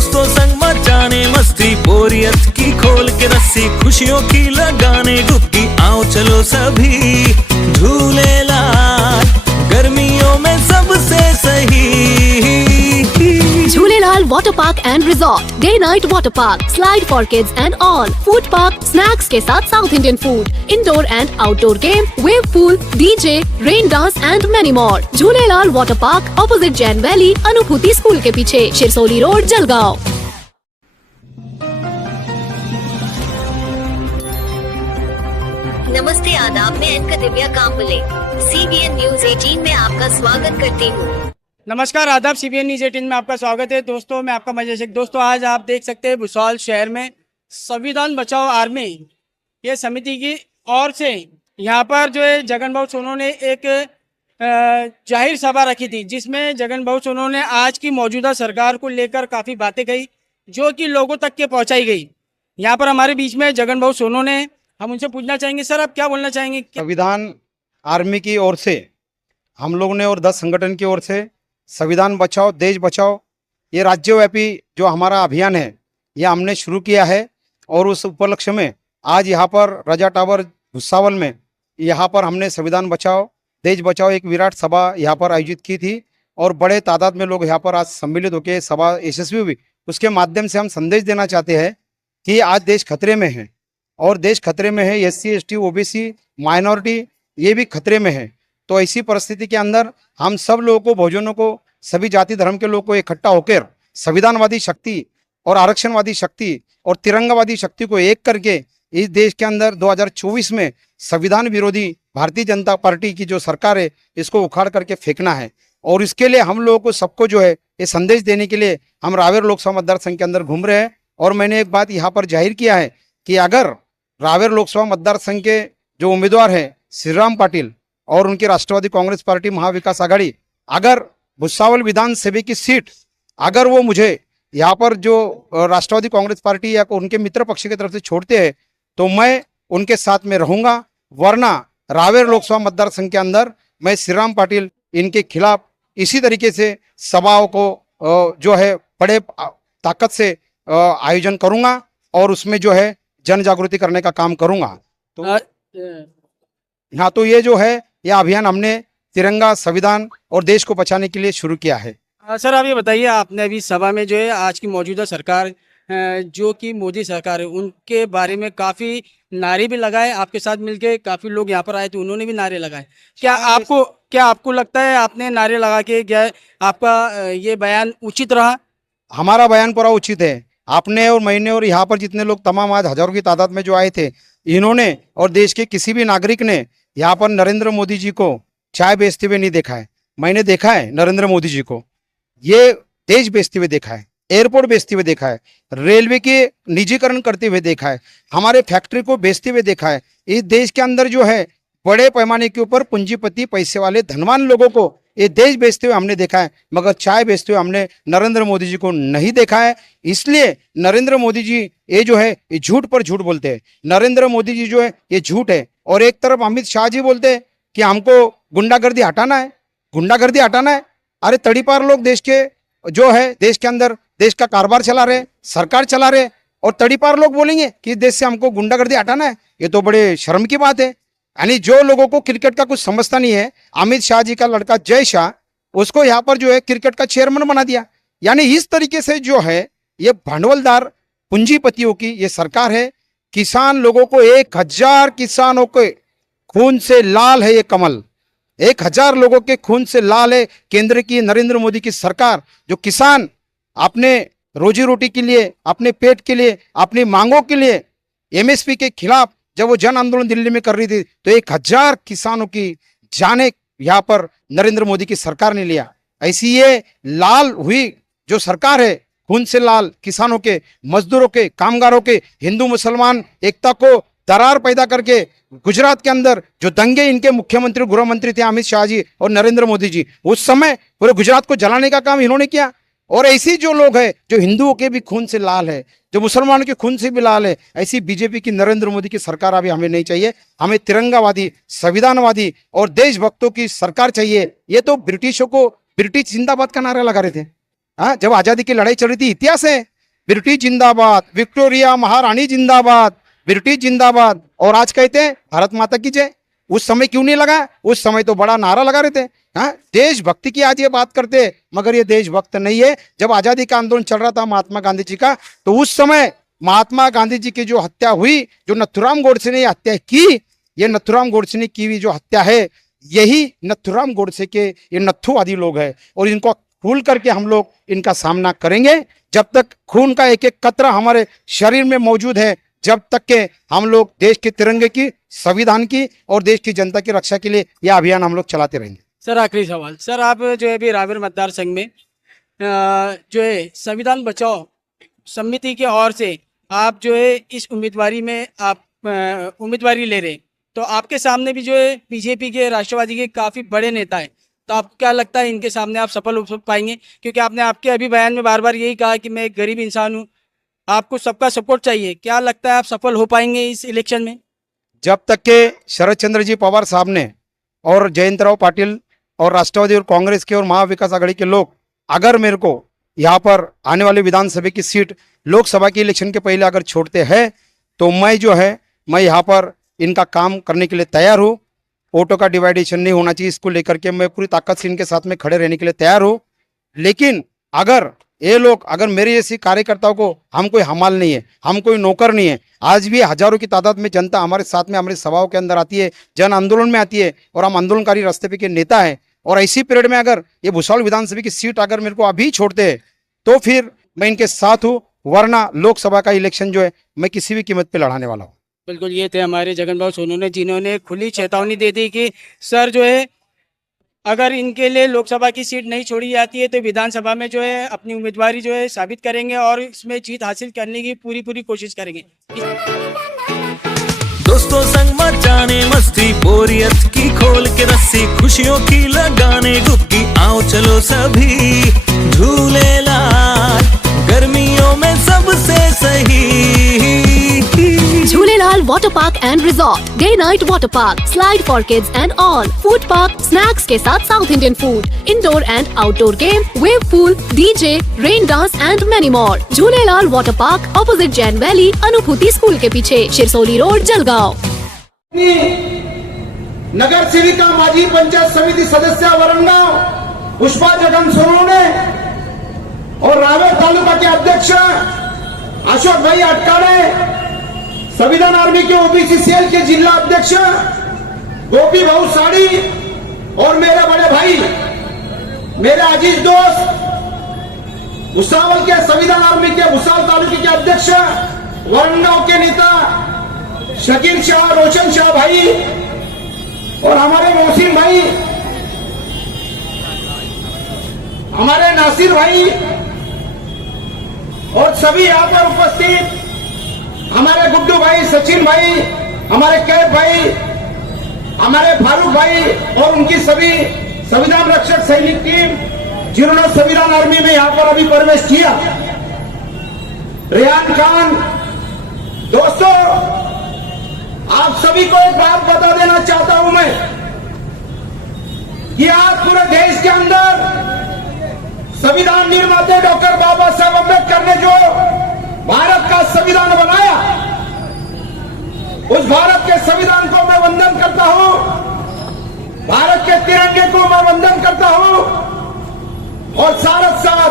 दोस्तों संग मचाने मस्ती, बोरियत की खोल के रस्सी, खुशियों की लगाने डुबकी, आओ चलो सभी झूलेलाल, गर्मियों में सबसे सही। Jhulelal Water Park and Resort, Day Night Water Park, Slide for Kids and all, Food Park, Snacks के साथ South Indian Food, Indoor and Outdoor Game, Wave Pool, DJ, Rain Dance and many more. Jhulelal Water Park, opposite Jain Valley, अनुभूति school के पीछे, Shirsoli road, Jalgaon. नमस्ते, आदाब, मैं anchor Divya Kamble CBN news 18 में आपका स्वागत करती हूँ। नमस्कार, आदाब, CBN न्यूज 18 में आपका स्वागत है। दोस्तों, मैं आपका मजेश। दोस्तों, आज आप देख सकते हैं भुसावल शहर में संविधान बचाओ आर्मी ये समिति की ओर से यहाँ पर जो है जगन भाऊ सोनू ने एक जाहिर सभा रखी थी, जिसमें जगन भाऊ सोनू ने आज की मौजूदा सरकार को लेकर काफ़ी बातें कही जो कि लोगों तक के पहुँचाई गई। यहाँ पर हमारे बीच में जगन भाऊ सोनू ने, हम उनसे पूछना चाहेंगे, सर आप क्या बोलना चाहेंगे? संविधान आर्मी की ओर से हम लोग ने और 10 संगठन की ओर से संविधान बचाओ देश बचाओ ये राज्यव्यापी जो हमारा अभियान है ये हमने शुरू किया है। और उस उपलक्ष्य में आज यहाँ पर रजा टावर भुसावल में यहाँ पर हमने संविधान बचाओ देश बचाओ एक विराट सभा यहाँ पर आयोजित की थी और बड़े तादाद में लोग यहाँ पर आज सम्मिलित होकर सभा यशस्वी हुई। उसके माध्यम से हम संदेश देना चाहते हैं कि आज देश खतरे में है और देश खतरे में है, SC ST OBC माइनॉरिटी ये भी खतरे में है। तो ऐसी परिस्थिति के अंदर हम सब लोगों को, बहुजनों को, सभी जाति धर्म के लोगों को इकट्ठा होकर संविधानवादी शक्ति और आरक्षणवादी शक्ति और तिरंगावादी शक्ति को एक करके इस देश के अंदर 2024 में संविधान विरोधी भारतीय जनता पार्टी की जो सरकार है इसको उखाड़ करके फेंकना है। और इसके लिए हम लोगों को सबको जो है ये संदेश देने के लिए हम रावेर लोकसभा मतदार संघ के अंदर घूम रहे हैं। और मैंने एक बात यहाँ पर जाहिर किया है कि अगर रावेर लोकसभा मतदार संघ के जो उम्मीदवार हैं श्रीराम पाटिल और उनकी राष्ट्रवादी कांग्रेस पार्टी महाविकास आघाड़ी अगर भुसावल विधानसभा की सीट अगर वो मुझे यहाँ पर जो राष्ट्रवादी कांग्रेस पार्टी या उनके मित्र पक्ष की तरफ से छोड़ते हैं तो मैं उनके साथ में रहूंगा, वरना रावेर लोकसभा मतदार संघ के अंदर मैं श्रीराम पाटिल इनके खिलाफ इसी तरीके से सभाओं को जो है बड़े ताकत से आयोजन करूंगा और उसमें जो है जन जागृति करने का काम करूंगा। तो हाँ, तो ये जो है यह अभियान हमने तिरंगा, संविधान और देश को बचाने के लिए शुरू किया है। सर आप ये बताइए, आपने अभी सभा में जो है आज की मौजूदा सरकार जो कि मोदी सरकार है उनके बारे में काफ़ी नारे भी लगाए, आपके साथ मिलके काफ़ी लोग यहाँ पर आए थे उन्होंने भी नारे लगाए। क्या आपको लगता है आपने नारे लगा के क्या आपका ये बयान उचित रहा? हमारा बयान पूरा उचित है। आपने और मैंने और यहाँ पर जितने लोग तमाम आज हजारों की तादाद में जो आए थे इन्होंने और देश के किसी भी नागरिक ने यहाँ पर नरेंद्र मोदी जी को चाय बेचते हुए नहीं देखा है। मैंने देखा है नरेंद्र मोदी जी को ये देश बेचते हुए देखा है, एयरपोर्ट बेचते हुए देखा है, रेलवे के निजीकरण करते हुए देखा है, हमारे फैक्ट्री को बेचते हुए देखा है। इस देश के अंदर जो है बड़े पैमाने के ऊपर पूंजीपति पैसे वाले धनवान लोगों को ये देश बेचते हुए हमने देखा है, मगर चाय बेचते हुए हमने नरेंद्र मोदी जी को नहीं देखा है। इसलिए नरेंद्र मोदी जी ये जो है ये झूठ पर झूठ बोलते हैं। नरेंद्र मोदी जी जो है ये झूठ है। और एक तरफ अमित शाह जी बोलते हैं कि हमको गुंडागर्दी हटाना है, गुंडागर्दी हटाना है। अरे तड़ीपार लोग देश के जो है देश के अंदर देश का कारोबार चला रहे, सरकार चला रहे और तड़ीपार लोग बोलेंगे कि देश से हमको गुंडागर्दी हटाना है, ये तो बड़े शर्म की बात है। यानी जो लोगों को क्रिकेट का कुछ समझता नहीं है, अमित शाह जी का लड़का जय शाह उसको यहाँ पर जो है क्रिकेट का चेयरमैन बना दिया। यानी इस तरीके से जो है ये भांडवलदार पूंजीपतियों की ये सरकार है। किसान लोगों को 1000 किसानों के खून से लाल है ये कमल, 1000 लोगों के खून से लाल है केंद्र की नरेंद्र मोदी की सरकार। जो किसान अपने रोजी रोटी के लिए, अपने पेट के लिए, अपनी मांगों के लिए MSP के खिलाफ जब वो जन आंदोलन दिल्ली में कर रही थी तो 1000 किसानों की जाने यहाँ पर नरेंद्र मोदी की सरकार ने लिया। ऐसी ये लाल हुई जो सरकार है, खून से लाल किसानों के, मजदूरों के, कामगारों के, हिंदू मुसलमान एकता को दरार पैदा करके गुजरात के अंदर जो दंगे इनके मुख्यमंत्री गृह मंत्री थे अमित शाह जी और नरेंद्र मोदी जी, उस समय पूरे गुजरात को जलाने का काम इन्होंने किया। और ऐसी जो लोग हैं जो हिंदुओं के भी खून से लाल है, जो मुसलमानों के खून से भी लाल है, ऐसी बीजेपी की नरेंद्र मोदी की सरकार अभी हमें नहीं चाहिए। हमें तिरंगावादी, संविधानवादी और देशभक्तों की सरकार चाहिए। ये तो ब्रिटिशों को ब्रिटिश जिंदाबाद का नारा लगा रहे थे। हाँ, जब आजादी की लड़ाई चल रही थी, इतिहास है। ब्रिटिश जिंदाबाद, विक्टोरिया महारानी जिंदाबाद, ब्रिटिश जिंदाबाद। और आज कहते हैं भारत माता की जय। उस समय क्यों नहीं लगा? उस समय तो बड़ा नारा लगा रहे थे। हाँ, देशभक्ति की आज ये बात करते, मगर ये देशभक्त नहीं है। जब आजादी का आंदोलन चल रहा था महात्मा गांधी जी का, तो उस समय महात्मा गांधी जी की जो हत्या हुई, जो नथुराम गोडसे ने हत्या की, ये नथुराम गोडसे ने की हुई जो हत्या है, यही नथुराम गोडसे के ये नथुवादी लोग हैं। और इनको खुल करके हम लोग इनका सामना करेंगे। जब तक खून का एक एक कतरा हमारे शरीर में मौजूद है, जब तक के हम लोग देश के तिरंगे की, संविधान की और देश की जनता की रक्षा के लिए यह अभियान हम लोग चलाते रहेंगे। सर आखिरी सवाल, सर आप जो है अभी रावेर मतदार संघ में जो है संविधान बचाओ समिति के ओर से आप जो है इस उम्मीदवारी में आप उम्मीदवारी ले रहे, तो आपके सामने भी जो है बीजेपी के, राष्ट्रवादी के काफ़ी बड़े नेता हैं, तो आपको क्या लगता है इनके सामने आप सफल हो पाएंगे? क्योंकि आपने आपके अभी बयान में बार बार यही कहा कि मैं एक गरीब इंसान हूँ, आपको सबका सपोर्ट चाहिए। क्या लगता है आप सफल हो पाएंगे इस इलेक्शन में? जब तक के शरद चंद्र जी पवार साहब ने और जयंतराव पाटिल और राष्ट्रवादी और कांग्रेस के और महाविकास आघाड़ी के लोग अगर मेरे को यहाँ पर आने वाले विधानसभा की सीट लोकसभा के इलेक्शन के पहले अगर छोड़ते हैं, तो मैं जो है मैं यहाँ पर इनका काम करने के लिए तैयार हूँ। वोटों का डिवाइडेशन नहीं होना चाहिए, इसको लेकर के मैं पूरी ताकत से इनके साथ में खड़े रहने के लिए तैयार हूँ। लेकिन अगर ये लोग, अगर मेरे जैसी कार्यकर्ताओं को, हम कोई हमाल नहीं है, हम कोई नौकर नहीं है, आज भी हजारों की तादाद में जनता हमारे साथ में, हमारी सभाओं के अंदर आती है, जन आंदोलन में आती है, और हम आंदोलनकारी रास्ते पे के नेता हैं। और ऐसी पीरियड में अगर ये भुसावल विधानसभा की सीट अगर मेरे को अभी छोड़ते हैं, तो फिर मैं इनके साथ हूँ, वरना लोकसभा का इलेक्शन जो है मैं किसी भी कीमत पे लड़ाने वाला हूँ। बिल्कुल, ये थे हमारे जगन भाई सोनू ने, जिन्होंने खुली चेतावनी दे दी कि सर जो है अगर इनके लिए लोकसभा की सीट नहीं छोड़ी जाती है तो विधानसभा में जो है अपनी उम्मीदवारी जो है साबित करेंगे और इसमें जीत हासिल करने की पूरी कोशिश करेंगे। दोस्तों संग मचाने मस्ती, बोरियत की खोल के रस्सी, खुशियों की लगाने गुप्ती, आओ चलो सभी झूलेलाल गर्मियों में सबसे सही। Jhulelalal Water Park and Resort, Day Night Water Park, Slide for Kids and all, Food Park, Snacks के साथ South Indian Food, Indoor and Outdoor Game, Wave Pool, DJ, Rain Dance and many more. Jhulelalal Water Park, opposite Jain Valley, अनुभूति school के पीछे, Shirsoli road, Jalgaon. नगर सेविका, माजी पंचायत समिति सदस्य वरणगांव पुष्पा जगन सोनोने और रावेर तालुका के अध्यक्ष अशोक भाई अटकाड़े, संविधान आर्मी के ओबीसी सेल के जिला अध्यक्ष गोपी भाऊ साड़ी और मेरे बड़े भाई, मेरे अजीज दोस्त भुसावल के संविधान आर्मी के भुसावल तालुके के अध्यक्ष, वरणगांव के नेता शकीर शाह, रोशन शाह भाई और हमारे मोहसिन भाई, हमारे नासिर भाई और सभी यहाँ पर उपस्थित हमारे गुड्डू भाई, सचिन भाई, हमारे कैफ भाई, हमारे फारूक भाई और उनकी सभी संविधान रक्षक सैनिक टीम, जिन्होंने संविधान आर्मी में यहाँ पर अभी प्रवेश किया, रेहान खान। दोस्तों, आप सभी को एक बात बता देना चाहता हूं मैं कि आज पूरे देश के अंदर संविधान निर्माता डॉक्टर बाबा साहब अम्बेडकर ने जो भारत का संविधान बनाया, उस भारत के संविधान को मैं वंदन करता हूं, भारत के तिरंगे को मैं वंदन करता हूं और साथ साथ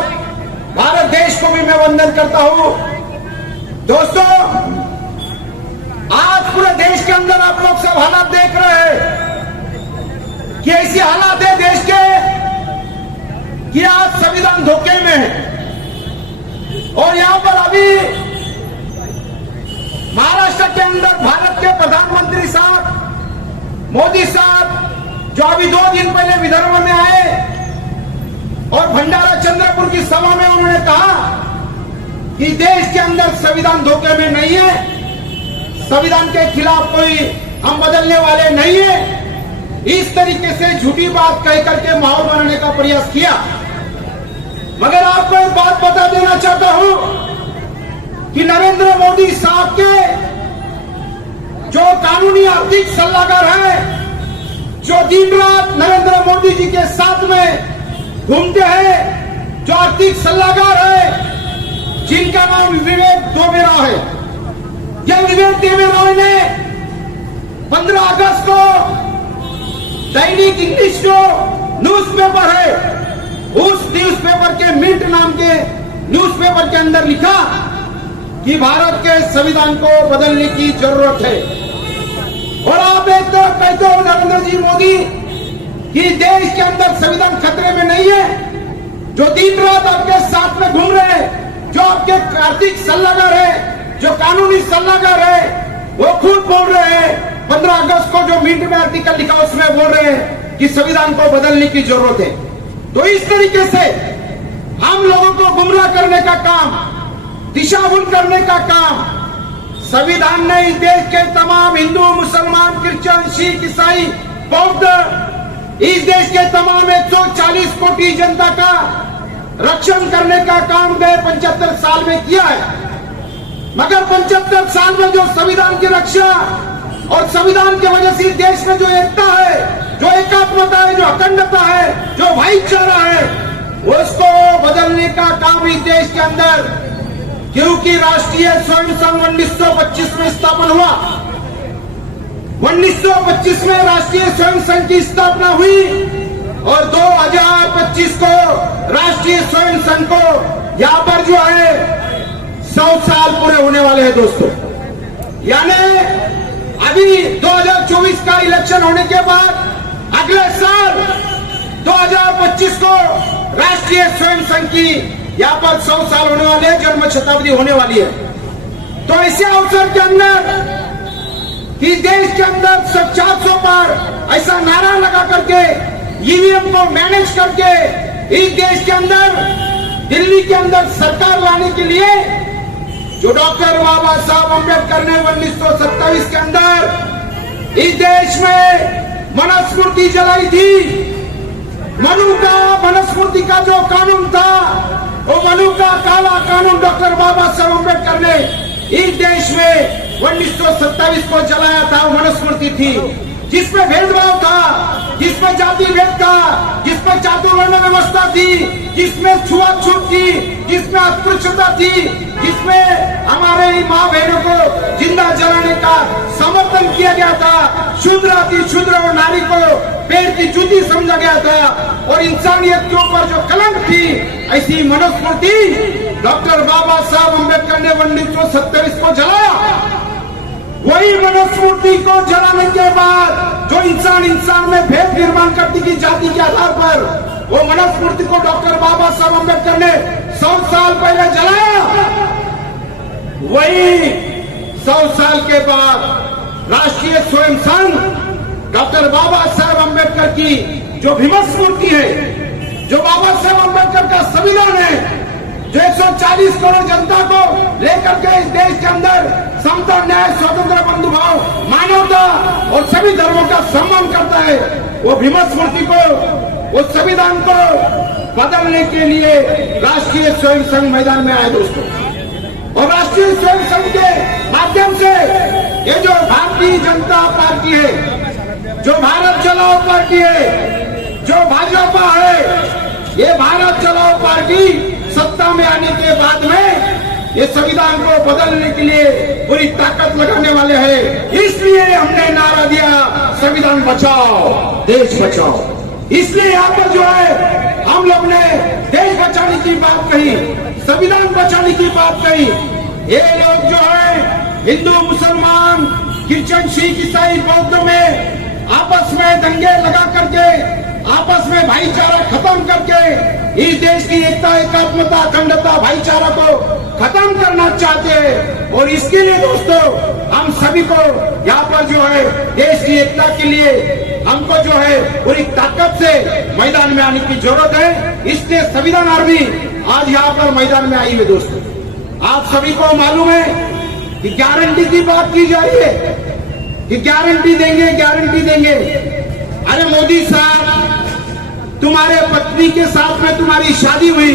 भारत देश को भी मैं वंदन करता हूं। दोस्तों, आज पूरे देश के अंदर आप लोग सब हालात देख रहे हैं कि ऐसी हालात है देश के कि आज संविधान धोखे में है। और यहां पर अभी महाराष्ट्र के अंदर भारत के प्रधानमंत्री साहब मोदी साहब जो अभी 2 दिन पहले विदर्भ में आए और भंडारा चंद्रपुर की सभा में उन्होंने कहा कि देश के अंदर संविधान धोखे में नहीं है, संविधान के खिलाफ कोई हम बदलने वाले नहीं है। इस तरीके से झूठी बात कह करके माहौल बनाने का प्रयास किया। मगर आपको एक बात बता देना चाहता हूं कि नरेंद्र मोदी साहब के जो कानूनी आर्थिक सलाहकार हैं, जो दिन रात नरेंद्र मोदी जी के साथ में घूमते हैं, जो आर्थिक सलाहकार है, जिनका नाम विवेक देवराव है। यह विवेक देवराव ने 15 अगस्त को दैनिक इंग्लिश जो न्यूज़पेपर है, उस न्यूज़पेपर के मिंट नाम के न्यूज़पेपर के अंदर लिखा कि भारत के संविधान को बदलने की जरूरत है। और आप एक तरफ कहते हो नरेंद्र जी मोदी कि देश के अंदर संविधान खतरे में नहीं है, जो दिन रात आपके साथ में घूम रहे हैं, जो आपके आर्थिक सलाहकार है, जो कानूनी सलाहकार है, वो खुद बोल रहे हैं 15 अगस्त को जो मिंट में आर्टिकल लिखा उसमें बोल रहे हैं कि संविधान को बदलने की जरूरत है। तो इस तरीके से हम लोगों को गुमराह करने का काम, दिशाभूल करने का काम संविधान ने इस देश के तमाम हिंदू, मुसलमान, क्रिश्चियन, सिख, ईसाई, बौद्ध, इस देश के तमाम 140 कोटि जनता का रक्षण करने का काम गए 75 साल में किया है। मगर 75 साल में जो संविधान की रक्षा और संविधान की वजह से देश में जो एकता है, जो एकात्मता है, जो अखंडता है, जो भाईचारा है, उसको बदलने का काम इस देश के अंदर, क्योंकि राष्ट्रीय स्वयं संघ 1925 में स्थापन हुआ। 1925 में राष्ट्रीय स्वयं संघ की स्थापना हुई और 2025 को राष्ट्रीय स्वयं संघ को यहाँ पर जो है 100 साल पूरे होने वाले हैं दोस्तों। यानी अभी 2024 का इलेक्शन होने के बाद अगले साल 2025 को राष्ट्रीय स्वयं संघ की यहाँ पर 100 साल होने वाले हैं, जन्म शताब्दी होने वाली है। तो ऐसे अवसर के अंदर कि देश के अंदर सब 400 पर ऐसा नारा लगा करके ईवीएम को मैनेज करके इस देश के अंदर, दिल्ली के अंदर सरकार लाने के लिए जो डॉक्टर बाबा साहब अम्बेडकर ने 1927 के अंदर इस देश में मनुस्मृति जलाई थी। मनु का मनुस्मृति का जो कानून था, वो मनु का काला कानून डॉक्टर बाबा साहब अम्बेडकर ने इस देश में 1927 को जलाया था। वो मनुस्मृति थी जिसमें भेदभाव था, जिसमें जाति भेद था, जिसमें चातुर्वर्ण व्यवस्था थी, जिसमें छुआछूत थी, जिसमें अस्पृश्यता थी, जिसमें हमारे माँ बहनों को जिंदा जलाने का समर्थन किया गया था। शूद्र अति शूद्र और नारी को पेड़ की जूती समझा गया था और इंसानियत के ऊपर जो कलंक थी, ऐसी मनुस्मृति डॉक्टर बाबा साहब अम्बेडकर ने 1927 को जलाया। वही मनुस्मृति को जलाने के बाद जो इंसान में भेद निर्माण करती थी जाति के आधार पर, वो मनुस्मृति को डॉक्टर बाबा साहब अम्बेडकर ने 100 साल पहले जलाया। वही 100 साल के बाद राष्ट्रीय स्वयं संघ डॉक्टर बाबा साहब अम्बेडकर की जो भीमस्मृति है, जो बाबा साहब अम्बेडकर का संविधान है, जो 140 करोड़ जनता को लेकर के इस देश के अंदर समता, न्याय, स्वतंत्र, बंधुभाव, मानवता और सभी धर्मों का सम्मान करता है, वो भीमस्मृति को, वो संविधान को बदलने के लिए राष्ट्रीय स्वयं संघ मैदान में आए दोस्तों। और राष्ट्रीय स्वयं संघ के माध्यम से ये जो भारतीय जनता पार्टी है, जो भारत चलाओ पार्टी है, जो भाजपा है, ये भारत चलाओ पार्टी सत्ता में आने के बाद में ये संविधान को बदलने के लिए पूरी ताकत लगाने वाले हैं। इसलिए हमने नारा दिया संविधान बचाओ देश बचाओ। इसलिए यहाँ पर जो है हम लोग ने देश बचाने की बात कही, संविधान बचाने की बात कही। ये लोग जो है हिंदू, मुसलमान, क्रिश्चियन, सिख, ईसाई, बौद्ध में आपस में दंगे लगा करके, आपस में भाईचारा खत्म करके इस देश की एकता, एकात्मता, अखंडता, भाईचारा को खत्म करना चाहते हैं। और इसके लिए दोस्तों हम सभी को यहाँ पर जो है देश की एकता के लिए हमको जो है पूरी ताकत से मैदान में आने की जरूरत है। इसलिए संविधान आर्मी आज यहाँ पर मैदान में आई है दोस्तों। आप सभी को मालूम है कि गारंटी की बात की जा रही है कि गारंटी देंगे, गारंटी देंगे। अरे मोदी साहब, तुम्हारे पत्नी के साथ में तुम्हारी शादी हुई,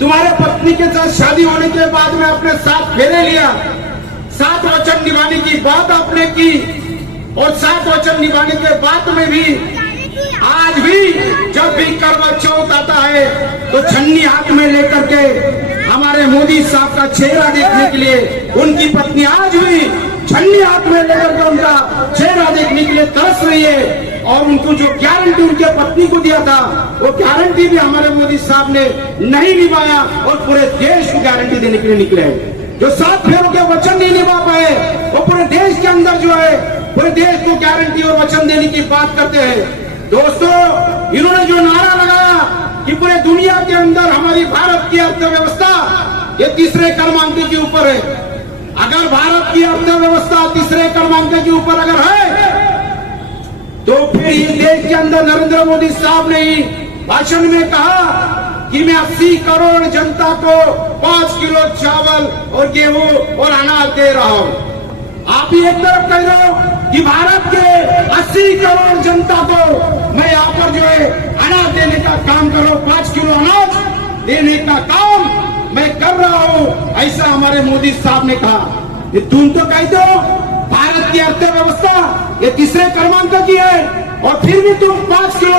तुम्हारे पत्नी के साथ शादी होने के बाद में आपने 7 फेरे लिया, 7 वचन निभाने की बात आपने की, और 7 वचन निभाने के बाद में भी आज भी जब भी करवा चौथ आता है तो छन्नी हाथ में लेकर के हमारे मोदी मोदी साहब का चेहरा देखने के लिए उनकी पत्नी आज भी छन्नी हाथ में लेकर के उनका चेहरा देखने के लिए तरस रही है। और उनको जो गारंटी उनके पत्नी को दिया था वो गारंटी भी हमारे मोदी साहब ने नहीं निभाया और पूरे देश को गारंटी देने के लिए निकले हैं। जो 7 फेरों के वचन नहीं निभा पाए वो पूरे देश के अंदर जो है पूरे देश को गारंटी और वचन देने की बात करते हैं। दोस्तों, इन्होंने जो नारा लगाया कि पूरे दुनिया के अंदर हमारी भारत की अर्थव्यवस्था ये तीसरे क्रमांक के ऊपर है। अगर भारत की अर्थव्यवस्था तीसरे क्रमांक के ऊपर अगर है तो फिर ये देश के अंदर नरेंद्र मोदी साहब ने ही भाषण में कहा कि मैं 80 करोड़ जनता को 5 किलो चावल और गेहूं और अनाज दे रहा हूं। आप ही एक तरफ कह रहे हो कि भारत के 80 करोड़ जनता को मैं यहाँ पर जो है अनाज देने का काम कर रहा हूं, 5 किलो अनाज देने का काम मैं कर रहा हूं, ऐसा हमारे मोदी साहब ने कहा। तुम तो कहते हो भारत की अर्थव्यवस्था ये तीसरे क्रमांक की है और फिर भी तुम 5 किलो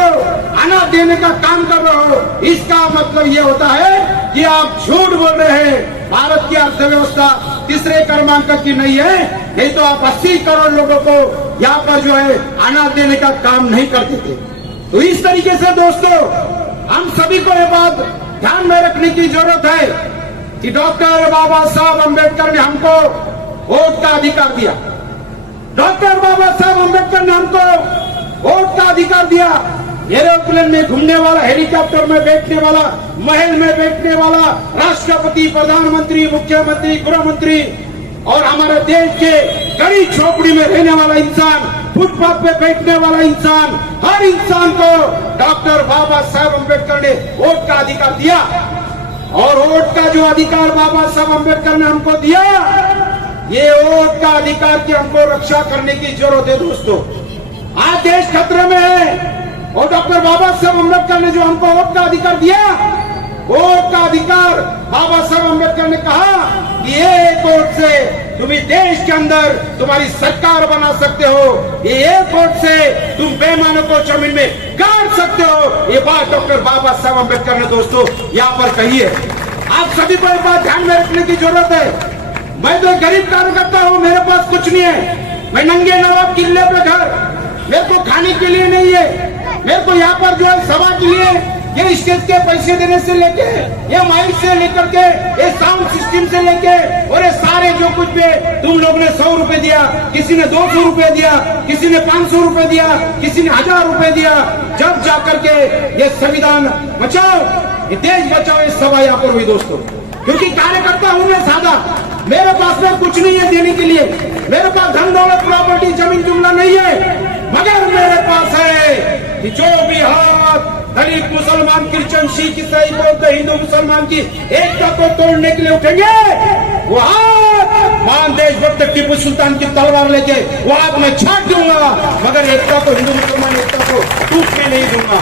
अनाज देने का काम कर रहे हो। इसका मतलब ये होता है कि आप झूठ बोल रहे हैं। भारत की अर्थव्यवस्था तीसरे क्रमांक की नहीं है, नहीं तो आप 80 करोड़ लोगों को यहाँ पर जो है अनाज देने का काम नहीं करते थे। तो इस तरीके से दोस्तों हम सभी को ये बात ध्यान में रखने की जरूरत है कि डॉक्टर बाबा साहब अम्बेडकर ने हमको वोट का अधिकार दिया। डॉक्टर बाबा साहब अम्बेडकर ने हमको वोट का अधिकार दिया। एरोप्लेन में घूमने वाला, हेलीकॉप्टर में बैठने वाला, महल में बैठने वाला, राष्ट्रपति, प्रधानमंत्री, मुख्यमंत्री, गृह मंत्री और हमारे देश के गरीब झोपड़ी में रहने वाला इंसान, फुटपाथ पे बैठने वाला इंसान, हर इंसान को डॉक्टर बाबा साहब अम्बेडकर ने वोट का अधिकार दिया। और वोट का जो अधिकार बाबा साहब अम्बेडकर ने हमको दिया, ये वोट का अधिकार की हमको रक्षा करने की जरूरत है। दोस्तों, आज देश खतरे में है और डॉक्टर बाबा साहब अम्बेडकर ने जो हमको वोट का अधिकार दिया, वोट का अधिकार बाबा साहब अम्बेडकर ने कहा कि ये वोट से तुम इस देश के अंदर तुम्हारी सरकार बना सकते हो, ये वोट से तुम बेईमानों को जमीन में गाड़ सकते हो। ये बात डॉक्टर बाबा साहब अम्बेडकर ने दोस्तों यहाँ पर कही है। आप सभी को ये बात ध्यान में रखने की जरूरत है। मैं तो गरीब कार्यकर्ता हूँ, मेरे पास कुछ नहीं है। मैं नंगे नवाब किले पे घर, मेरे को खाने के लिए नहीं है। मेरे को यहाँ पर जो है सभा के लिए ये स्टेज के पैसे देने से लेके, ये माइक से लेकर के, ये साउंड सिस्टम से लेके और ये सारे जो कुछ भी तुम लोग ने 100 रुपए दिया, किसी ने 200 रुपए दिया, किसी ने 500 रुपए दिया, किसी ने 1000 रुपए दिया, जब जाकर के ये संविधान बचाओ, ये देश बचाओ, ये सभा यहाँ पर हुई दोस्तों। क्योंकि कार्यकर्ता हूँ मैं सादा, मेरे पास में कुछ नहीं है देने के लिए, मेरे पास धन दौलत प्रॉपर्टी जमीन जुमला नहीं है, मगर मेरे पास है कि जो भी हाथ दलित, मुसलमान, क्रिश्चियन, सिख, ईसाई, बौद्ध, हिंदू, मुसलमान की एकता को तोड़ने के लिए उठेंगे, वो हाथ महान देशभक्त टीपू सुल्तान की तलवार लेके वो हाथ में छाट दूंगा, मगर एकता को, हिंदू मुसलमान एकता को टूटने नहीं दूंगा।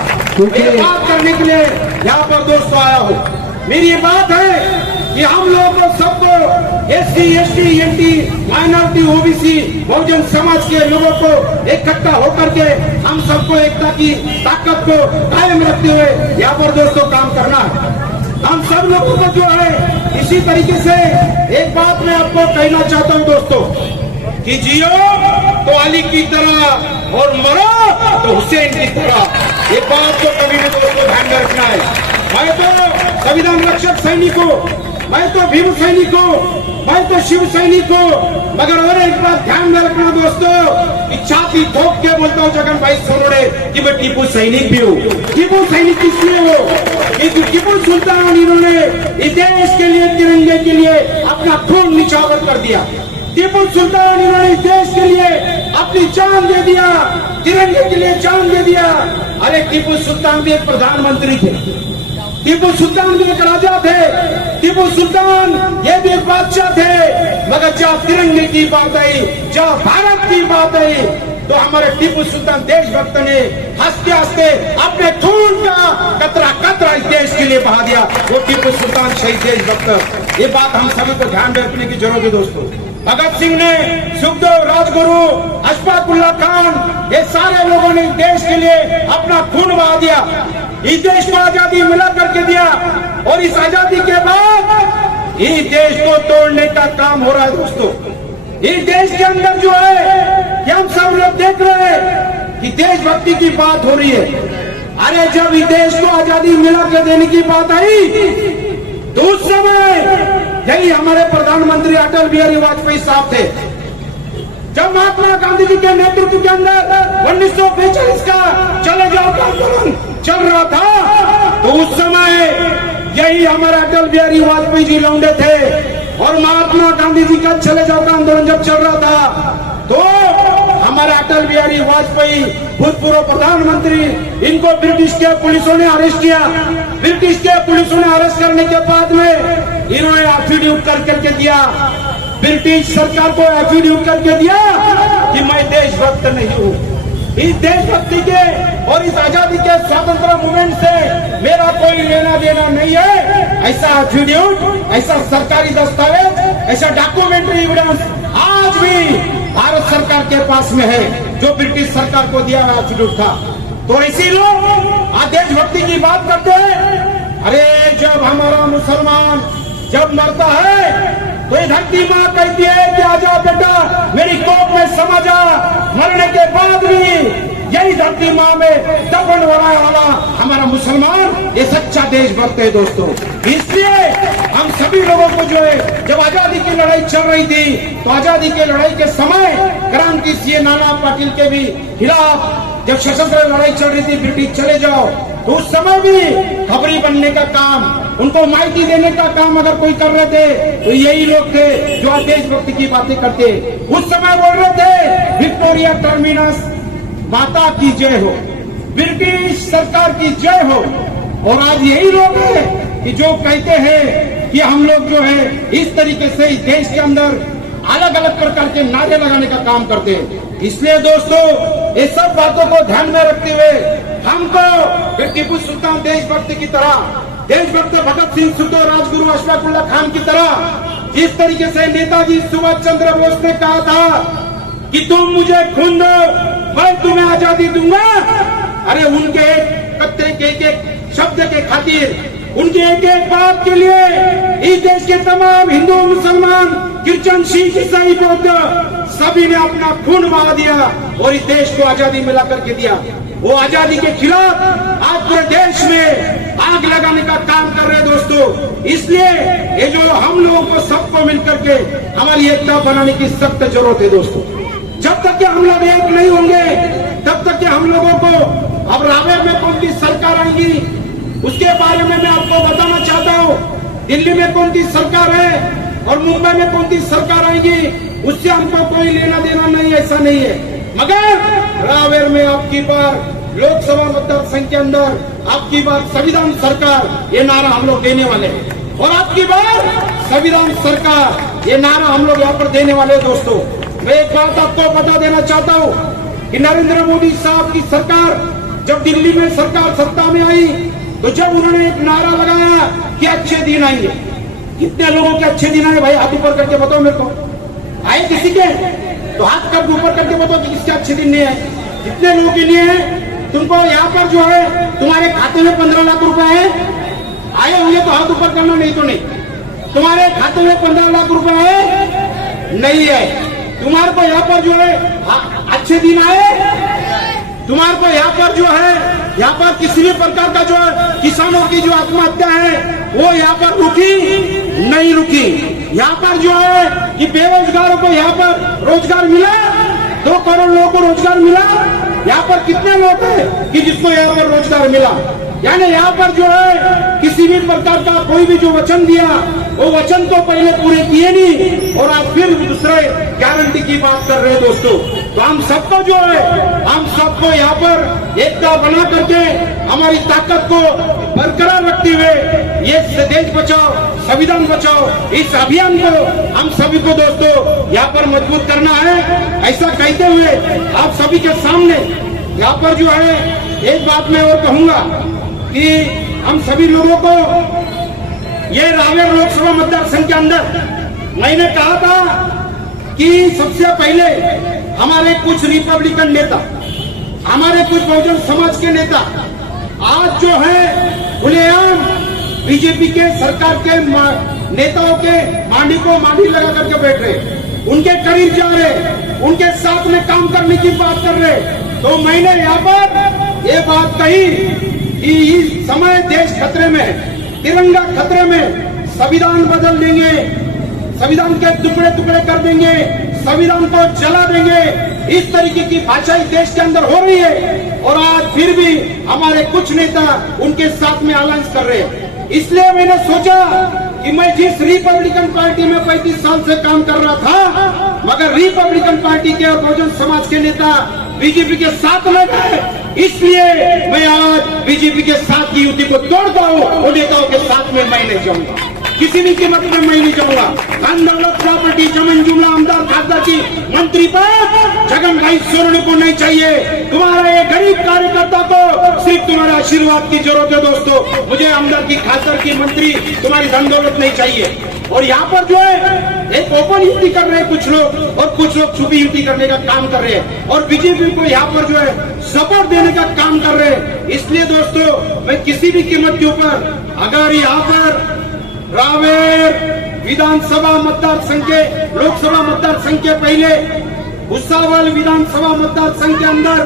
ये बात करने के लिए यहाँ पर दोस्तों आया हूँ। मेरी ये बात है कि हम लोगों को सबको SC, ST, NT, minority, OBC, Bahujan Samaj के लोगों को इकट्ठा होकर के हम सबको एकता की ताकत को कायम रखते हुए यहाँ पर दोस्तों काम करना है। हम सब लोगों को जो है इसी तरीके से एक बात मैं आपको कहना चाहता हूँ दोस्तों कि जियो तो अली की तरह और मरो तो हुसैन की तरह। ये बात तो कभी भी दोस्तों ध्यान में रखना है। मैं तो संविधान रक्षक सैनिक हूँ, मैं तो भीम सैनिक हूँ, मैं तो शिव सैनिक हूँ, मगर और एक बात ध्यान में रखना दोस्तों कि छाती ठोक के बोलता हूँ जगन भाई सोनोड़े कि मैं टीपू सैनिक भी हूँ। टीपू सैनिक किसलिए हो? टीपू सुल्तान इन्होंने इस देश के लिए, तिरंगे के लिए अपना खून निछावर कर दिया। टीपू सुल्तान इन्होंने इस देश के लिए अपनी जान दे दिया, तिरंगे के लिए जान दे दिया। अरे टीपू सुल्तान भी एक प्रधानमंत्री थे, टीपू सुल्तान भी एक राजा थे, टीपू सुल्तान ये भी एक बादशाह थे, मगर जहाँ तिरंगे की बात आई, जहाँ भारत की बात आई, तो हमारे टीपू सुल्तान देशभक्त ने हंसते हंसते अपने खून का कतरा कतरा इस देश के लिए बहा दिया। वो टीपू सुल्तान शहीद देशभक्त। ये बात हम सभी को ध्यान में रखने की जरूरत है दोस्तों। भगत सिंह ने, सुखदेव, राजगुरु, अशफाक उल्लाह खान, ये सारे लोगों ने देश के लिए अपना खून बहा दिया। इस देश को आजादी मिला करके दिया और इस आजादी के बाद इस देश को तोड़ने का काम हो रहा है दोस्तों। इस देश के अंदर जो है कि हम सब लोग देख रहे हैं कि देशभक्ति की बात हो रही है। अरे जब इस देश को आजादी मिला के देने की बात आई तो उस समय यही हमारे प्रधानमंत्री अटल बिहारी वाजपेयी साहब थे। जब महात्मा गांधी जी के नेतृत्व के अंदर 1945 का चले जाओ का आंदोलन चल रहा था तो उस समय यही हमारे अटल बिहारी वाजपेयी जी लौंडे थे। और महात्मा गांधी जी का चले जाओ का आंदोलन जब चल रहा था तो हमारे अटल बिहारी वाजपेयी भूतपूर्व प्रधानमंत्री, इनको ब्रिटिश के पुलिसों ने अरेस्ट किया। ब्रिटिश के पुलिसों ने अरेस्ट करने के बाद में इन्होंने एफिडेविट करके दिया, ब्रिटिश सरकार को एफिडेविट करके दिया कि मैं देशभक्त नहीं हूँ। इस देशभक्ति के और इस आजादी के स्वतंत्र मूवमेंट से मेरा कोई लेना देना नहीं है। ऐसा एफिडेविट, ऐसा सरकारी दस्तावेज, ऐसा डॉक्यूमेंट्री एविडेंस आज भी भारत सरकार के पास में है जो ब्रिटिश सरकार को दिया हुआ एफिडेविट था। तो इसी लोग आज देशभक्ति की बात करते हैं। अरे जब हमारा मुसलमान जब मरता है तो ये धरती माँ कहती है कि आजा बेटा मेरी कोख में समा जा। मरने के बाद भी यही धरती माँ में दफन होने वाला हमारा मुसलमान ये सच्चा देशभक्त है दोस्तों। इसलिए हम सभी लोगों को जो है जब आजादी की लड़ाई चल रही थी तो आजादी की लड़ाई के समय क्रांति सिंह नाना पाटिल के भी खिलाफ जब सशस्त्र लड़ाई चल रही थी ब्रिटिश चले जाओ तो उस समय भी खबरी बनने का काम, उनको माइकी देने का काम अगर कोई कर रहे थे तो यही लोग थे जो आज देशभक्ति की बातें करते। उस समय बोल रहे थे विक्टोरिया टर्मिनस माता की जय हो, ब्रिटिश सरकार की जय हो। और आज यही लोग हैं कि जो कहते हैं कि हम लोग जो है इस तरीके से इस देश के अंदर अलग अलग प्रकार के नारे लगाने का काम करते हैं। इसलिए दोस्तों ये सब बातों को ध्यान में रखते हुए हमको टीपू सुल्तान देशभक्त की तरह, देशभक्त भगत सिंह सुतो, राजगुरु अशफाकुल्ला खान की तरह, जिस तरीके से नेताजी सुभाष चंद्र बोस ने कहा था कि तुम मुझे खून दो मैं तुम्हें आजादी दूंगा। अरे उनके एक कत्ते के एक शब्द के खातिर, उनके एक एक बात के लिए इस देश के तमाम हिंदू, मुसलमान, क्रिश्चियन, सिख, ईसाई, बौद्ध सभी ने अपना खून बहा दिया और इस देश को आजादी मिला करके दिया। वो आजादी के खिलाफ आज पूरे देश में आग लगाने का काम कर रहे हैं दोस्तों। इसलिए ये जो हम लोगों को सबको मिलकर के हमारी एकता बनाने की सख्त जरूरत है दोस्तों। जब तक कि हम लोग एक नहीं होंगे तब तक कि हम लोगों को, अब रावेर में कौन सी सरकार आएगी उसके बारे में मैं आपको बताना चाहता हूँ। दिल्ली में कौन सी सरकार है और मुंबई में कौन सी सरकार आएगी उससे हमको कोई लेना देना नहीं, ऐसा नहीं है। मगर रावेर में आपकी बार लोकसभा मतदार संघ के अंदर आपकी बार संविधान सरकार, ये नारा हम लोग देने वाले हैं। और आपकी बार संविधान सरकार, ये नारा हम लोग यहाँ पर देने वाले दोस्तों। मैं एक बात आपको बता देना चाहता हूँ कि नरेंद्र मोदी साहब की सरकार जब दिल्ली में सरकार सत्ता में आई तो जब उन्होंने एक नारा लगाया कि अच्छे दिन आएंगे। कितने लोगों के अच्छे दिन आए भाई? हाथ ऊपर करके बताओ मेरे को। आए किसी के? तो हाथ कर ऊपर करके बताओ कि किसके अच्छे दिन नहीं आए। कितने लोगों के लिए है? तुमको यहाँ पर जो है तुम्हारे खाते में 15 लाख रुपए है, आए होंगे तो हाथ ऊपर करना, नहीं तो नहीं। तुम्हारे खाते में 15 लाख रुपए है? नहीं है। तुम्हारे को यहाँ पर जो है अच्छे दिन आए? तुम्हारे को यहाँ पर जो है, यहाँ पर किसी भी प्रकार का जो है किसानों की जो आत्महत्या है वो यहाँ पर रुकी नहीं रुकी। यहाँ पर जो है कि बेरोजगारों को यहाँ पर रोजगार मिला, 2 करोड़ लोगों को रोजगार मिला। यहाँ पर कितने लोग हैं कि जिसको यहाँ पर रोजगार मिला? यानी यहाँ पर जो है किसी भी प्रकार का कोई भी जो वचन दिया वो वचन तो पहले पूरे किए नहीं और आज फिर दूसरे गारंटी की बात कर रहे हैं दोस्तों। तो हम सबको जो है, हम सबको यहाँ पर एकता बना करके हमारी ताकत को बरकरार रखते हुए ये देश बचाओ संविधान बचाओ इस अभियान को हम सभी को दोस्तों यहाँ पर मजबूत करना है। ऐसा कहते हुए आप सभी के सामने यहाँ पर जो है एक बात मैं और कहूंगा कि हम सभी लोगों को ये रावेर लोकसभा मतदार संघ के अंदर मैंने कहा था कि सबसे पहले हमारे कुछ रिपब्लिकन नेता, हमारे कुछ बहुजन समाज के नेता आज जो है खुलेआम बीजेपी के सरकार के नेताओं के मांडी को मांडी लगा करके बैठ रहे, उनके करीब जा रहे, उनके साथ में काम करने की बात कर रहे। तो मैंने यहाँ पर ये बात कही कि इस समय देश खतरे में, तिरंगा खतरे में, संविधान बदल देंगे, संविधान के टुकड़े टुकड़े कर देंगे, संविधान को जला देंगे, इस तरीके की भाषा इस देश के अंदर हो रही है। और आज फिर भी हमारे कुछ नेता उनके साथ में अलायंस कर रहे हैं। इसलिए मैंने सोचा कि मैं जिस रिपब्लिकन पार्टी में 35 साल से काम कर रहा था, मगर रिपब्लिकन पार्टी के और बहुजन समाज के नेता बीजेपी के साथ में गए, इसलिए मैं आज बीजेपी के साथ की युति को तोड़ता हूँ और नेताओं के साथ में मैं नहीं जाऊंगा, किसी भी कीमत में मैं नहीं जाऊंगा। धन दौलत प्रॉपर्टी जमीन जुमला आमदार खासदार की मंत्री पद जगन भाई सोरेन को नहीं चाहिए। तुम्हारा ये गरीब कार्यकर्ता को सिर्फ तुम्हारे आशीर्वाद की जरूरत है दोस्तों। मुझे आमदार की खासदार की मंत्री तुम्हारी धन दौलत नहीं चाहिए। और यहाँ पर जो है एक ओपन युति कर रहे हैं कुछ लोग, और कुछ लोग छुपी युति करने का काम कर रहे हैं, और बीजेपी को यहाँ पर जो है सपोर्ट देने का काम कर रहे हैं। इसलिए दोस्तों मैं किसी भी कीमत के ऊपर अगर यहाँ पर रावेर विधानसभा मतदार संघ के लोकसभा मतदार संघ के पहले भुसावल विधानसभा मतदार संघ के अंदर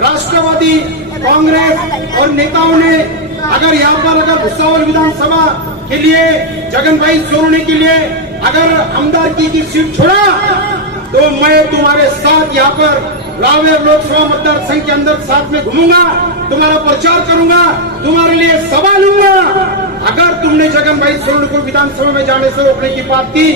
राष्ट्रवादी कांग्रेस और नेताओं ने अगर यहाँ पर अगर भुसावल विधानसभा के लिए जगन भाई सोरेन के लिए अगर आमदार की सीट छोड़ा, तो मैं तुम्हारे साथ यहाँ पर रावेर लोकसभा मतदार संघ के अंदर साथ में घूमूंगा, तुम्हारा प्रचार करूंगा, तुम्हारे लिए सवाल लूंगा। अगर तुमने जगन भाई सोरेन को विधानसभा में जाने से रोकने की बात की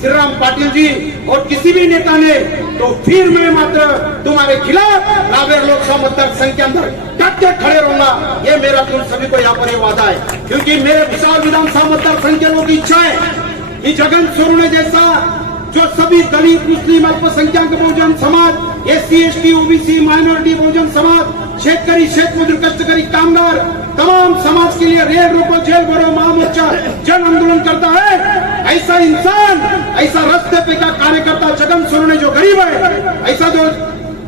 श्री राम पाटिल जी और किसी भी नेता ने, तो फिर मैं मात्र तुम्हारे खिलाफ रावेर लोकसभा मतदार संघ के अंदर डट के खड़े रहूंगा। ये मेरा तुम सभी को यहाँ पर ये वादा है, क्योंकि मेरे भुसावल विधानसभा मतदार संघ के लोगों की इच्छा है कि जगन सोरेन जैसा जो सभी दलित मुस्लिम अल्पसंख्यक Bahujan Samaj, SC ST OBC minority Bahujan Samaj, शेतकरी शेतमजूर कष्टकरी कामगार तमाम समाज के लिए रेल रोको जेल भरो महामोर्चा जन आंदोलन करता है, ऐसा इंसान, ऐसा रास्ते पे का कार्यकर्ता जगन सोरेन जो गरीब है, ऐसा जो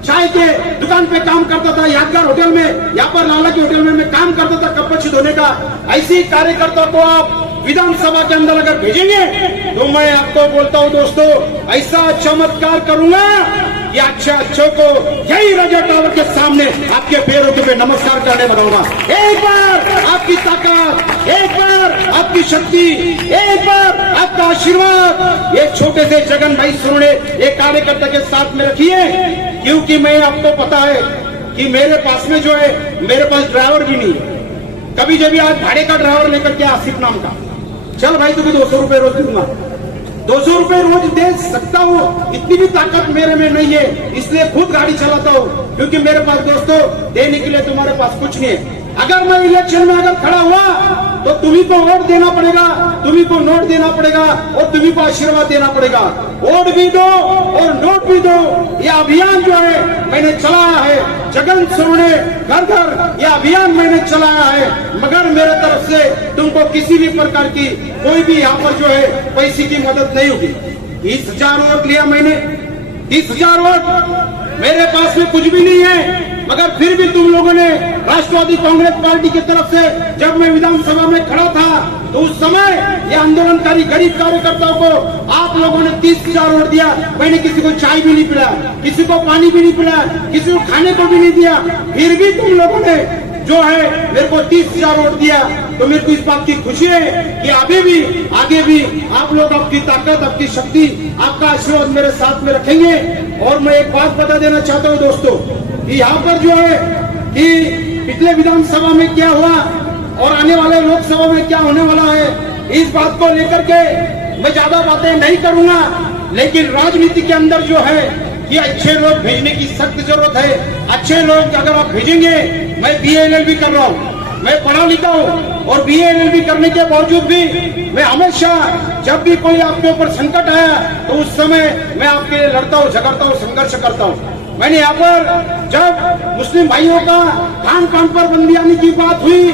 चाय के दुकान पे काम करता था, यादगार होटल में, यहाँ पर लाला के होटल में मैं काम करता था कपची धोने का, ऐसी कार्यकर्ता को आप विधानसभा के अंदर अगर भेजेंगे तो मैं आपको बोलता हूँ दोस्तों, ऐसा चमत्कार करूंगा कि अच्छों को यही रजा टावर के सामने आपके पैरों पे नमस्कार करने बनाऊंगा। एक बार आपकी ताकत, एक बार आपकी शक्ति, एक बार आपका आशीर्वाद एक छोटे से जगन भाई सोरेन एक कार्यकर्ता के साथ में रखिए, क्योंकि मैं आपको पता है कि मेरे पास में जो है मेरे पास ड्राइवर भी नहीं है। कभी जब आज भाड़े का ड्राइवर लेकर के आसिफ नाम का, चल भाई तुम्हें 200 रुपए रोज दूंगा, 200 रुपए रोज दे सकता हूँ, इतनी भी ताकत मेरे में नहीं है, इसलिए खुद गाड़ी चलाता हूँ, क्योंकि मेरे पास दोस्तों देने के लिए तुम्हारे पास कुछ नहीं है। अगर मैं इलेक्शन में अगर खड़ा हुआ तो तुम्ही को वोट देना पड़ेगा, तुम्ही को नोट देना पड़ेगा और तुम्ही को आशीर्वाद देना पड़ेगा। वोट भी दो और नोट भी दो। ये अभियान जो है मैंने चलाया है, जगन सोरेन घर घर ये अभियान मैंने चलाया है, मगर मेरे तरफ से तुमको किसी भी प्रकार की कोई भी यहाँ पर जो है पैसे की मदद नहीं होगी। 30,000 वोट लिया मैंने, 30,000 वोट मेरे पास में कुछ भी नहीं है, मगर फिर भी तुम लोगों ने राष्ट्रवादी कांग्रेस पार्टी की तरफ से जब मैं विधानसभा में खड़ा था तो उस समय ये आंदोलनकारी गरीब कार्यकर्ताओं को आप लोगों ने 30,000 वोट दिया। मैंने किसी को चाय भी नहीं पिलाया, किसी को पानी भी नहीं पिलाया, किसी को खाने को भी नहीं दिया, फिर भी तुम लोगों ने जो है मेरे को 30,000 वोट दिया। तो मेरे को इस बात की खुशी है कि अभी भी आगे भी आप लोग आपकी ताकत, आपकी शक्ति, आपका आशीर्वाद मेरे साथ में रखेंगे। और मैं एक बात बता देना चाहता हूँ दोस्तों कि यहाँ पर जो है कि पिछले विधानसभा में क्या हुआ और आने वाले लोकसभा में क्या होने वाला है, इस बात को लेकर के मैं ज्यादा बातें नहीं करूंगा। लेकिन राजनीति के अंदर जो है कि अच्छे लोग भेजने की सख्त जरूरत है। अच्छे लोग अगर आप भेजेंगे, मैं BA LLB कर रहा हूँ, मैं पढ़ा लिखा हूँ, और BA LLB करने के बावजूद भी मैं हमेशा जब भी कोई आपके ऊपर संकट आया तो उस समय मैं आपके लिए लड़ता हूँ, झगड़ता हूँ, संघर्ष करता हूँ। मैंने यहाँ पर जब मुस्लिम भाइयों का खान पान पर बंदी आने की बात हुई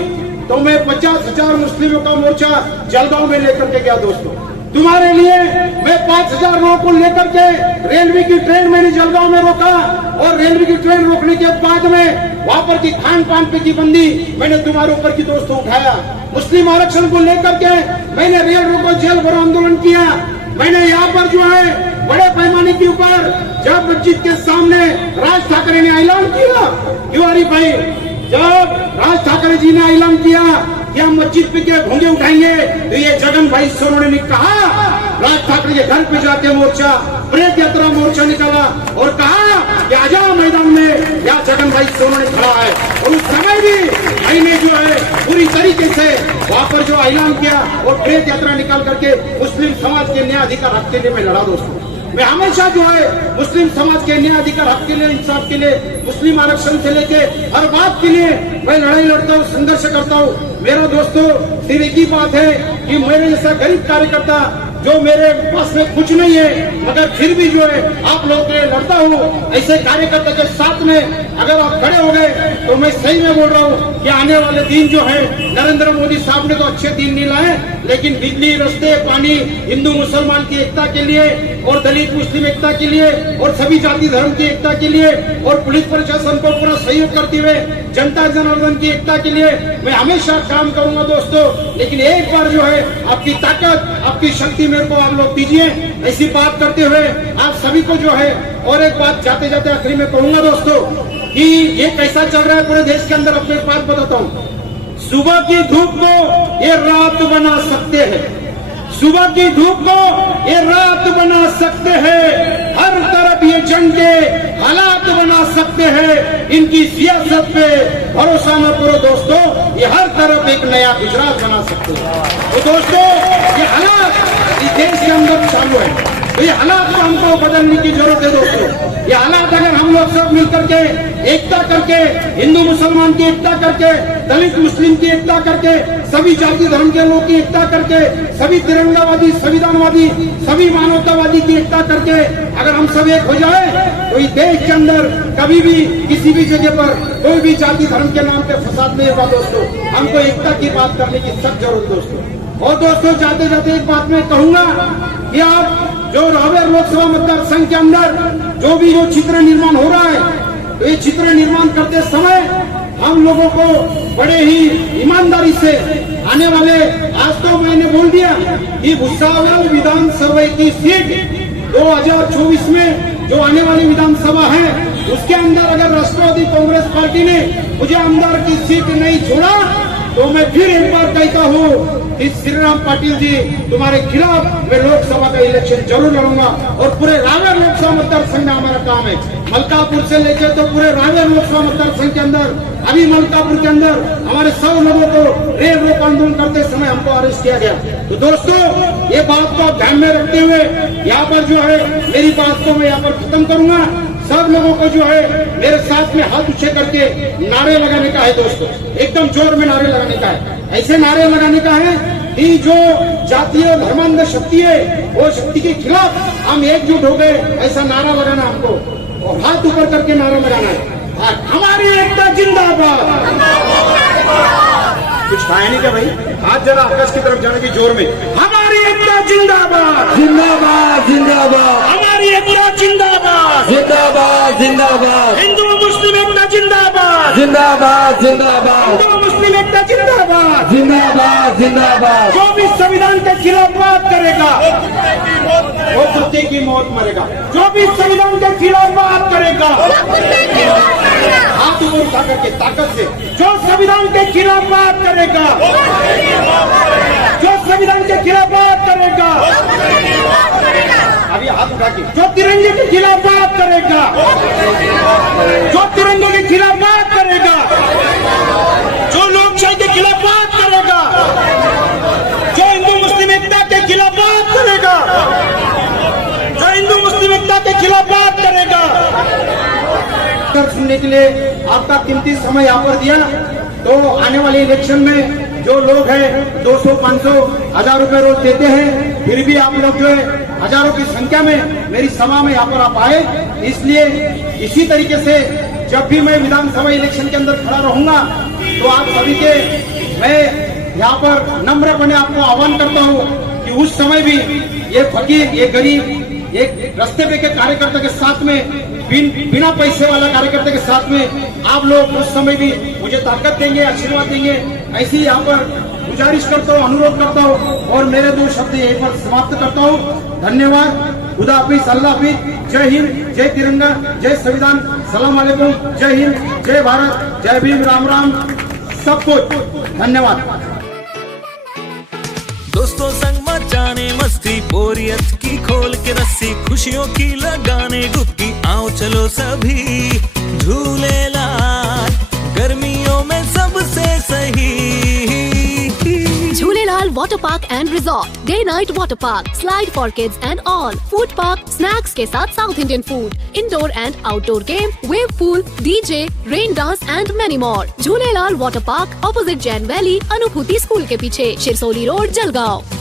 तो मैं 50,000 मुस्लिमों का मोर्चा जलगांव में लेकर के गया दोस्तों। तुम्हारे लिए मैं 5,000 लोगों को लेकर के रेलवे की ट्रेन मैंने जलगांव में रोका और रेलवे की ट्रेन रोकने के बाद में वहां पर की खान पान पे की बंदी मैंने तुम्हारे ऊपर की दोस्तों उठाया। मुस्लिम आरक्षण को लेकर के मैंने रेल रोको जेल भरो आंदोलन किया। मैंने यहाँ पर जो है बड़े पैमाने के ऊपर जब मस्जिद के सामने राज ठाकरे ने ऐलान किया, क्यों हरी भाई, जब राज ठाकरे जी ने ऐलान किया कि हम मस्जिद पे के भोंगे उठाएंगे तो ये जगन भाई सोनवणे ने कहा, राज ठाकरे के घर पे जाके मोर्चा प्रेत यात्रा मोर्चा निकाला और कहा कि आजाद मैदान में यहाँ जगन भाई सोनवणे खड़ा है। और उस समय भी मैंने जो है पूरी तरीके से वहाँ पर जो ऐलान किया और प्रेत यात्रा निकाल करके मुस्लिम समाज के न्याय अधिकार हक के लिए मैं लड़ा। दोस्तों मैं हमेशा जो है मुस्लिम समाज के न्याय अधिकार हक के लिए, इंसाफ के लिए, मुस्लिम आरक्षण से लेके हर बात के लिए मैं लड़ाई लड़ता हूँ, संघर्ष करता हूँ। मेरा दोस्तों सिर्फ एक ही बात है कि मेरे जैसा गरीब कार्यकर्ता जो मेरे पास में कुछ नहीं है मगर फिर भी जो है आप लोगों के लिए लड़ता हूँ, ऐसे कार्यकर्ता के साथ में अगर आप खड़े हो गए तो मैं सही में बोल रहा हूँ कि आने वाले दिन जो है नरेंद्र मोदी साहब ने तो अच्छे दिन नहीं लाए, लेकिन बिजली, रास्ते, पानी, हिंदू मुसलमान की एकता के लिए और दलित मुस्लिम एकता के लिए और सभी जाति धर्म की एकता के लिए और पुलिस प्रशासन को पूरा सहयोग करते हुए जनता जनार्दन की एकता के लिए मैं हमेशा काम करूंगा दोस्तों। लेकिन एक बार जो है आपकी ताकत, आपकी शक्ति मेरे को आप लोग दीजिए। ऐसी बात करते हुए आप सभी को जो है और एक बात जाते जाते आखिरी में कहूंगा दोस्तों कि ये कैसा चल रहा है पूरे देश के अंदर, अपने बात बताता हूँ। सुबह की धूप को ये रात बना सकते हैं, सुबह की धूप को ये रात बना सकते हैं, हर तरफ ये जंग के हालात बना सकते हैं। इनकी सियासत पे भरोसा न करो दोस्तों, ये हर तरफ एक नया गुजरात बना सकते हैं। तो दोस्तों ये हालात इस देश के अंदर चालू है, तो ये हालात को हमको बदलने की जरूरत है दोस्तों। ये हालात अगर हम लोग सब मिलकर के एकता करके, हिंदू मुसलमान की एकता करके, दलित मुस्लिम की एकता करके, सभी जाति धर्म के लोगों की एकता करके, सभी तिरंगावादी, संविधानवादी, सभी मानवतावादी की एकता करके अगर हम सब एक हो जाए तो इस देश के अंदर कभी भी किसी भी जगह पर कोई भी जाति धर्म के नाम पे फसाद नहीं होगा दोस्तों। हमको एकता की बात करने की सख्त जरूरत दोस्तों। और दोस्तों जाते जाते एक बात मैं कहूंगा कि आप जो रावेर लोकसभा मतदार संघ के अंदर जो भी जो चित्र निर्माण हो रहा है, तो ये चित्र निर्माण करते समय हम लोगों को बड़े ही ईमानदारी से आने वाले, आज तो मैंने बोल दिया कि भुसावल विधानसभा की सीट 2024 में जो आने वाली विधानसभा है उसके अंदर अगर राष्ट्रवादी कांग्रेस पार्टी ने मुझे आमदार की सीट नहीं छोड़ा तो मैं फिर एक बार कहता हूँ कि श्रीराम पाटिल जी तुम्हारे खिलाफ मैं लोकसभा का इलेक्शन जरूर लड़ूंगा। और पूरे रावेर लोकसभा मतदार संघ में हमारा काम है, मलकापुर से लेके तो पूरे रावेर लोकसभा मतदार संघ के अंदर, अभी मलकापुर के अंदर हमारे 100 लोगों को रेल रोको आंदोलन करते समय हमको अरेस्ट किया गया। तो दोस्तों ये बात को ध्यान में रखते हुए यहाँ पर जो है मेरी बात को मैं यहाँ पर खत्म करूंगा। सब लोगों को जो है मेरे साथ में हाथ ऊंचे करके नारे लगाने का है दोस्तों, एकदम जोर में नारे लगाने का है। ऐसे नारे लगाने का है कि जो जातीय धर्मांध शक्ति है वो शक्ति के खिलाफ हम एकजुट हो गए, ऐसा नारा लगाना हमको, और हाथ ऊपर करके नारा लगाना है, हमारी एकता जिंदाबाद। कुछ खाया नहीं क्या भाई? हाथ जरा आकाश की तरफ जाने की जोर में, हमारी एकता जिंदाबाद, जिंदाबाद, जिंदाबाद, हमारी एकता जिंदाबाद, जिंदाबाद, जिंदाबाद, हिंदू मुस्लिम एकता जिंदाबाद, जिंदाबाद, जिंदाबाद, हिंदू मुस्लिम एकता जिंदाबाद, जिंदाबाद, जिंदाबाद। जो भी संविधान के खिलाफ बात करेगा वो कुत्ते की मौत मरेगा, जो भी संविधान के खिलाफ बात करेगा हाथ ऊपर उठा करके ताकत से, जो संविधान के खिलाफ बात करेगा, जो संविधान के खिलाफ बात करेगा, अभी हाथ उठा के, जो तिरंगे के खिलाफ बात करेगा, जो तिरंगे के खिलाफ बात करेगा, जो लोकशाही के खिलाफ बात करेगा, जो हिंदू मुस्लिम एकता के खिलाफ बात करेगा, जो हिंदू मुस्लिम एकता के खिलाफ बात करेगा। सुनने के लिए आपका कीमती समय यहाँ पर दिया। तो आने वाले इलेक्शन में जो लोग हैं 200, 500, 1000 रुपए रोज देते हैं, फिर भी आप लोग जो है हजारों की संख्या में मेरी सभा में यहाँ पर आप आए। इसलिए इसी तरीके से जब भी मैं विधानसभा इलेक्शन के अंदर खड़ा रहूंगा तो आप सभी के मैं यहाँ पर नम्रपणे आपको आह्वान करता हूँ कि उस समय भी ये फकीर, ये गरीब, एक रास्ते पे के कार्यकर्ता के साथ में, बिना पैसे वाला कार्यकर्ता के साथ में आप लोग उस समय भी मुझे ताकत देंगे, आशीर्वाद देंगे, ऐसी यहाँ पर गुजारिश करता हूँ, अनुरोध करता हूँ और मेरे 2 शब्द यहीं पर समाप्त करता हूँ। धन्यवाद। खुदा हाफिज, अल्लाह हाफिज। जय हिंद, जय तिरंगा, जय संविधान, सलाम अलैकुम, जय हिंद, जय भारत, जय भीम, राम राम, सब कुछ। धन्यवाद। दोस्तों संग मचाने मस्ती, बोरियत की खोल के रस्सी, खुशियों की लगाने डुबकी, आओ चलो सभी झूले लाल, गर्मियों में सबसे सही। Jhulelalal Water Park and Resort, Day Night Water Park, Slide for Kids and all, Food Park, Snacks के साथ South Indian Food, Indoor and Outdoor Game, Wave Pool, DJ, Rain Dance and many more. Jhulelalal Water Park, opposite Jain Valley, अनुभूति school के पीछे, Shirsoli road, Jalgaon.